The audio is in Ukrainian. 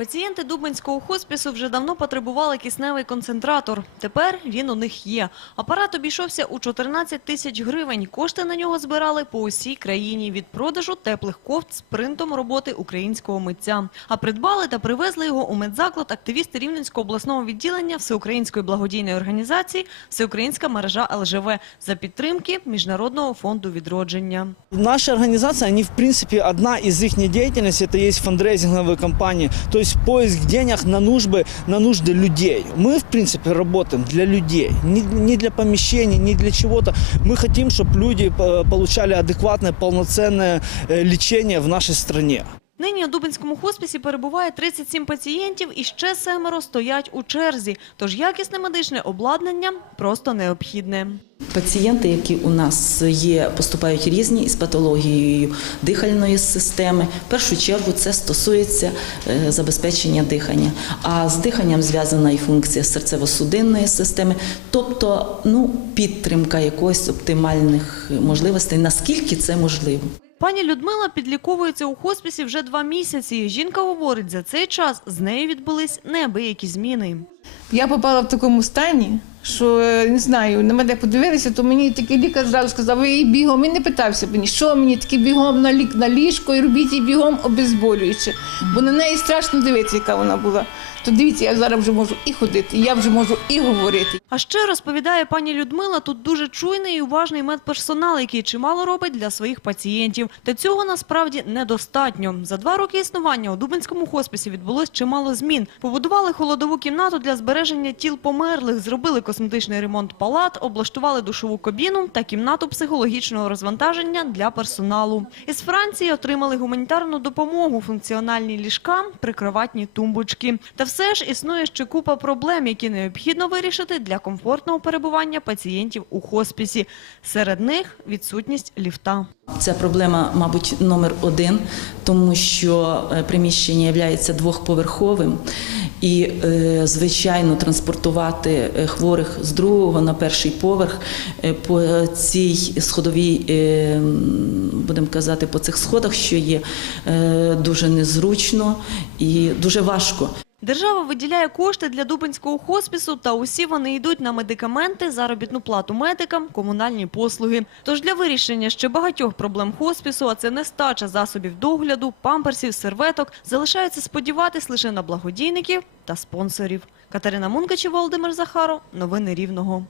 Пацієнти Дубинського хоспісу вже давно потребували кисневий концентратор. Тепер він у них є. Апарат обійшовся у 14 тисяч гривень. Кошти на нього збирали по усій країні від продажу теплих кофт з принтом роботи українського митця. А придбали та привезли його у медзаклад активісти Рівненського обласного відділення Всеукраїнської благодійної організації Всеукраїнська мережа ЛЖВ за підтримки Міжнародного фонду відродження. Наша организация, они в принципе, одна из их деятельности, это есть фандрейзинговые компании, то есть поиск денег на нужды, на нужды людей. Мы, в принципе, работаем для людей, не, не для помещений, не для чего-то. Мы хотим, чтобы люди э, получали адекватное, полноценное э, лечение в нашей стране. Нині у Дубинському хосписі перебуває 37 пацієнтів і ще семеро стоять у черзі. Тож якісне медичне обладнання просто необхідне. Пацієнти, які у нас є, поступають різні із патологією дихальної системи. В першу чергу це стосується е, забезпечення дихання. А з диханням зв'язана і функція серцево-судинної системи, тобто ну, підтримка якоїсь оптимальних можливостей, наскільки це можливо. Пані Людмила підліковується у хосписі вже два місяці. Жінка говорить, за цей час з нею відбулись неабиякі зміни. Я попала в такому стані, що е, не знаю, на мене подивилися, то мені такий лікар зразу сказав, її бігом. Він не питався мені, що мені таки бігом на лік на ліжко і робіть їй бігом обезболююче. Бо на неї страшно дивитися, яка вона була. То дивіться, я зараз вже можу і ходити, я вже можу і говорити. А ще розповідає пані Людмила, тут дуже чуйний і уважний медперсонал, який чимало робить для своїх пацієнтів. Та цього насправді недостатньо. За два роки існування у Дубинському хосписі відбулось чимало змін. Побудували холодову кімнату для збереження тіл померлих, зробили косметичний ремонт палат, облаштували душову кабіну та кімнату психологічного розвантаження для персоналу. Із Франції отримали гуманітарну допомогу, функціональні ліжка, прикроватні тумбочки. Та все ж існує ще купа проблем, які необхідно вирішити для комфортного перебування пацієнтів у хосписі. Серед них відсутність ліфта. Ця проблема, мабуть, номер один, тому що е, приміщення є двохповерховим. І, е, звичайно, транспортувати е, хворих з другого на перший поверх е, по цій сходовій, будемо казати, по цих сходах, що є дуже незручно і дуже важко. Держава виділяє кошти для Дубинського хоспісу, та усі вони йдуть на медикаменти, заробітну плату медикам, комунальні послуги. Тож для вирішення ще багатьох проблем хоспісу, а це нестача засобів догляду, памперсів, серветок, залишається сподіватись лише на благодійників та спонсорів. Катерина Мункачі, Володимир Захаров. Новини Рівного.